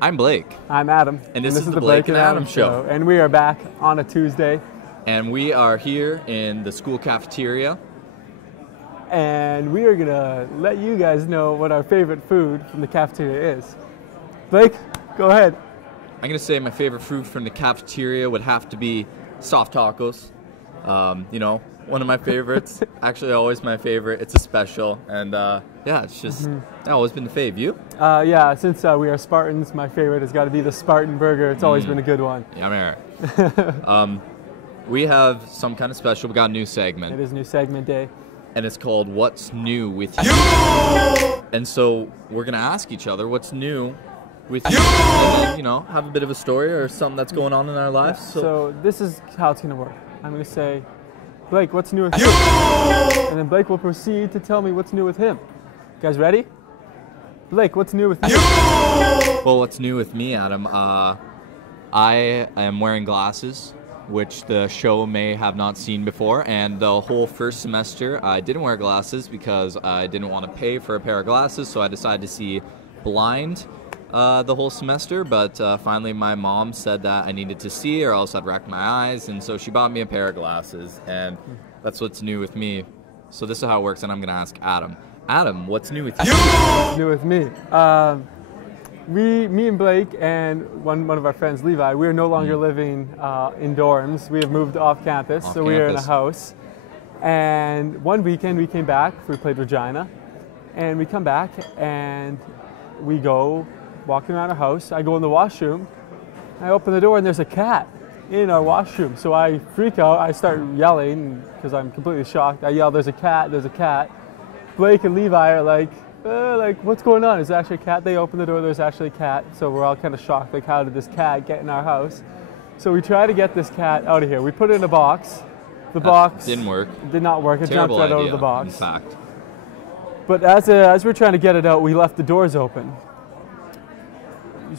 I'm Blake. I'm Adam. And this is the Blake and Adam Show. And we are back on a Tuesday. And we are here in the school cafeteria. And we are going to let you guys know what our favorite food from the cafeteria is. Blake, go ahead. I'm going to say my favorite food from the cafeteria would have to be soft tacos. One of my favorites. Actually, always my favorite. It's a special. And it's just always been the fave. You? Since we are Spartans, my favorite has got to be the Spartan burger. It's always been a good one. Yeah, I'm here. We have some kind of special. We got a new segment. It is new segment day. And it's called What's New With You? And so we're going to ask each other what's new with you. And then, have a bit of a story or something that's going on in our lives. Yeah. So this is how it's going to work. I'm going to say, Blake, what's new with you? And then Blake will proceed to tell me what's new with him. You guys ready? Blake, what's new with you? Well, what's new with me, Adam? I am wearing glasses, which the show may have not seen before. And the whole first semester, I didn't wear glasses because I didn't want to pay for a pair of glasses. So I decided to see blind the whole semester. But finally, my mom said that I needed to see or else I'd wreck my eyes. And so she bought me a pair of glasses. And that's what's new with me. So this is how it works. And I'm going to ask Adam. Adam, what's new with you? What's new with me? Me and Blake and one of our friends, Levi, we are no longer living in dorms. We have moved off campus, we are in a house. And one weekend we came back, we played Regina, and we come back and we go walking around our house. I go in the washroom, I open the door and there's a cat in our washroom. So I freak out, I start yelling because I'm completely shocked. I yell, there's a cat, there's a cat. Blake and Levi are like, what's going on? Is there actually a cat? They open the door, there's actually a cat. So we're all kind of shocked, like, how did this cat get in our house? So we try to get this cat out of here. We put it in a box. The box didn't work. Did not work. It Terrible jumped right idea, out of the box. In fact. But as we're trying to get it out, we left the doors open.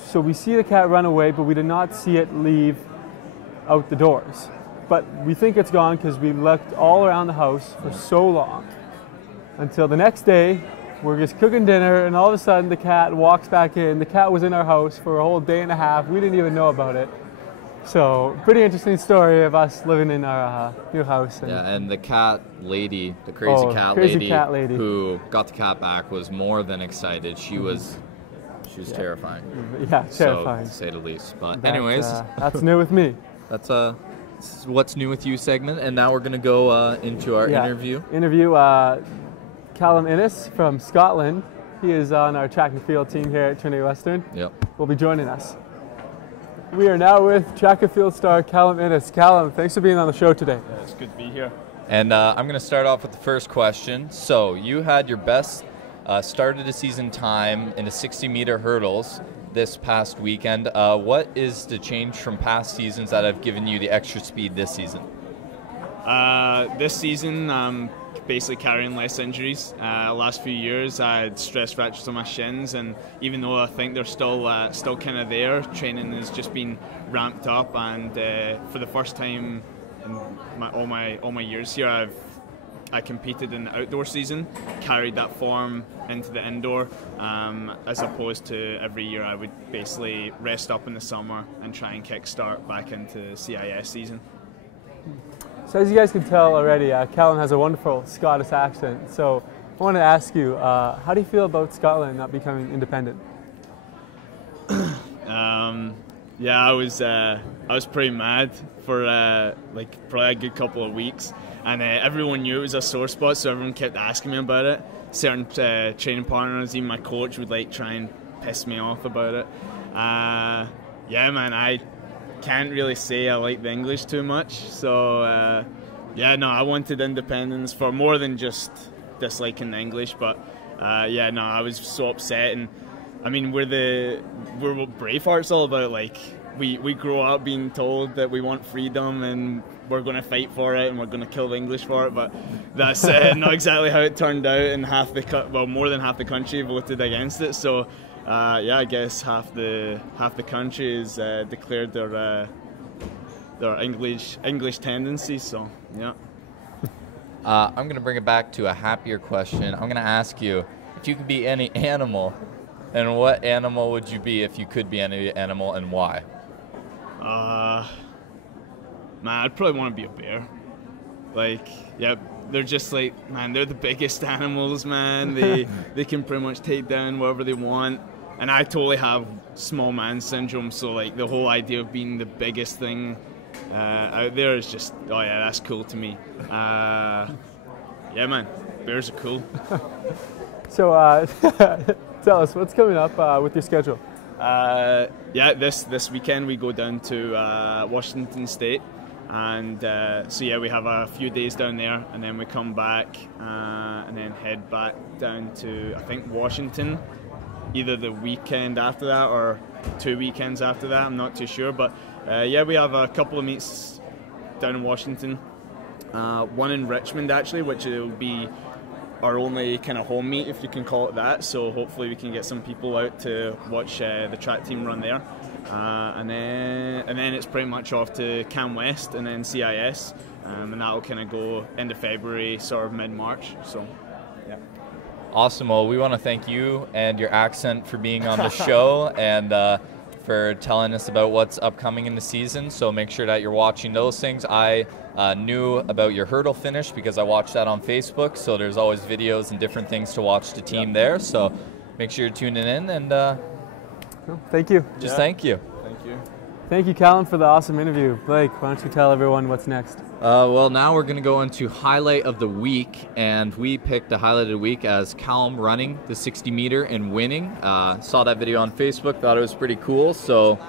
So we see the cat run away, but we did not see it leave out the doors. But we think it's gone because we looked all around the house for so long. Until the next day, we're just cooking dinner, and all of a sudden the cat walks back in. The cat was in our house for a whole day and a half. We didn't even know about it. So, pretty interesting story of us living in our new house. And the cat lady, the crazy cat lady who got the cat back was more than excited. She was terrifying. Yeah, terrifying. So, to say the least. But anyways. That's new with me. That's What's New With You segment. And now we're going to go into our interview. Calum Innes from Scotland. He is on our track and field team here at Trinity Western. Yep. Will be joining us. We are now with track and field star Calum Innes. Calum, thanks for being on the show today. Yeah, it's good to be here. And I'm going to start off with the first question. So you had your best start of the season time in the 60-meter hurdles this past weekend. What is the change from past seasons that have given you the extra speed this season? This season, basically carrying less injuries. Last few years I had stress fractures on my shins, and even though I think they're still kind of there, training has just been ramped up, and for the first time in all my years here, I competed in the outdoor season, carried that form into the indoor, as opposed to every year I would basically rest up in the summer and try and kickstart back into CIS season. So as you guys can tell already, Calum has a wonderful Scottish accent. So I want to ask you, how do you feel about Scotland not becoming independent? I was pretty mad for probably a good couple of weeks, and everyone knew it was a sore spot, so everyone kept asking me about it. Certain training partners, even my coach, would try and piss me off about it. I can't really say I like the English too much, so I wanted independence for more than just disliking the English, but I was so upset. And I mean, we're what Braveheart's all about. We grow up being told that we want freedom and we're going to fight for it and we're going to kill the English for it, but that's not exactly how it turned out, and more than half the country voted against it. So I guess half the country has declared their English tendencies. So yeah. I'm going to bring it back to a happier question. I'm going to ask you, if you could be any animal, And what animal would you be if you could be any animal, and why? Man, I'd probably want to be a bear. Like, yeah, they're just like, man, they're the biggest animals, man. They can pretty much take down whatever they want. And I totally have small man syndrome, so like the whole idea of being the biggest thing out there is just, oh yeah, that's cool to me. Yeah, man, bears are cool. So tell us, what's coming up with your schedule? Yeah, this weekend we go down to Washington State, and so yeah, we have a few days down there, and then we come back and then head back down to, I think, Washington, either the weekend after that or 2 weekends after that. I'm not too sure, but yeah, we have a couple of meets down in Washington, one in Richmond actually, which will be our only kind of home meet, if you can call it that. So hopefully we can get some people out to watch the track team run there, and then it's pretty much off to Cam West and then CIS, and that'll kind of go into February, sort of mid-March. So yeah. Awesome. Well, we want to thank you and your accent for being on the show and for telling us about what's upcoming in the season. So make sure that you're watching those things. I knew about your hurdle finish because I watched that on Facebook. So there's always videos and different things to watch the team there. So make sure you're tuning in and thank you. Thank you. Thank you. Thank you, Callum, for the awesome interview. Blake, why don't you tell everyone what's next? Well, now we're going to go into highlight of the week, and we picked the highlight of the week as Calum running the 60 meter and winning. Saw that video on Facebook, thought it was pretty cool, so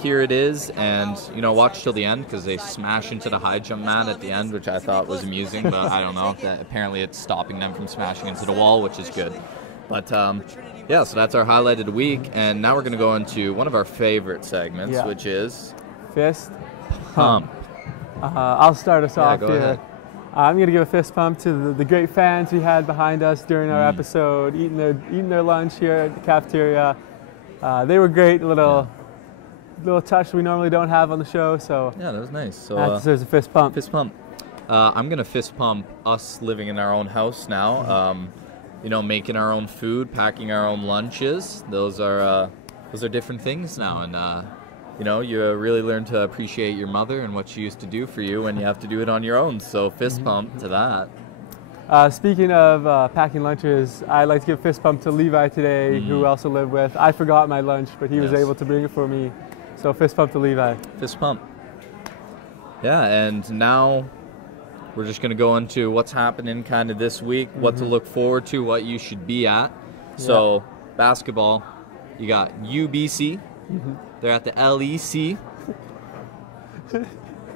here it is, and watch till the end because they smash into the high jump man at the end, which I thought was amusing, but I don't know. Apparently it's stopping them from smashing into the wall, which is good. But yeah, so that's our highlight of the week, and now we're going to go into one of our favorite segments, which is Fist Pump. I'll start us off go here. ahead. I'm going to give a fist pump to the great fans we had behind us during our episode, eating their lunch here at the cafeteria. They were great, little touch we normally don't have on the show. So yeah, that was nice. So that deserves a fist pump. Fist pump. I'm going to fist pump us living in our own house now. Making our own food, packing our own lunches. Those are different things now, and you really learn to appreciate your mother and what she used to do for you when you have to do it on your own. So fist pump to that. Speaking of packing lunches, I'd like to give a fist pump to Levi today, who we also live with. I forgot my lunch, but he was able to bring it for me. So fist pump to Levi. Fist pump. Yeah, and now we're just going to go into what's happening kind of this week, what to look forward to, what you should be at. So basketball, you got UBC. They're at the LEC.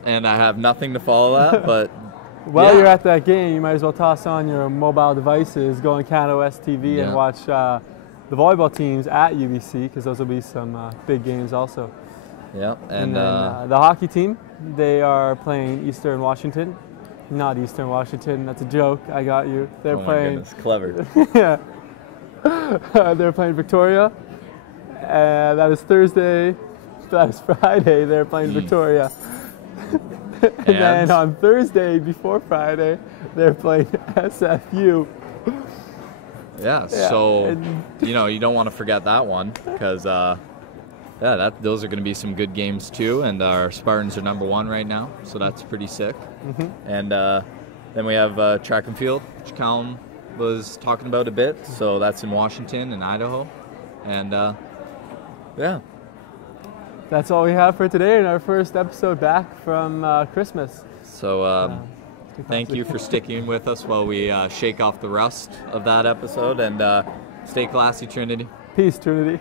And I have nothing to follow that, but while you're at that game, you might as well toss on your mobile devices, go on Canada West TV and watch the volleyball teams at UBC, because those will be some big games also. Yeah, and then, the hockey team, they are playing Eastern Washington. Not Eastern Washington, that's a joke. I got you. They're playing. My goodness, clever. Yeah. They're playing Victoria. That is Thursday. That is Friday. They're playing Victoria. and then on Thursday, before Friday, they're playing SFU. Yeah, so, you don't want to forget that one because, those are going to be some good games too, and our Spartans are #1 right now, so that's pretty sick. And then we have track and field, which Calum was talking about a bit, so that's in Washington and Idaho, and yeah. That's all we have for today in our first episode back from Christmas. So thank you for sticking with us while we shake off the rust of that episode, and stay classy, Trinity. Peace, Trinity.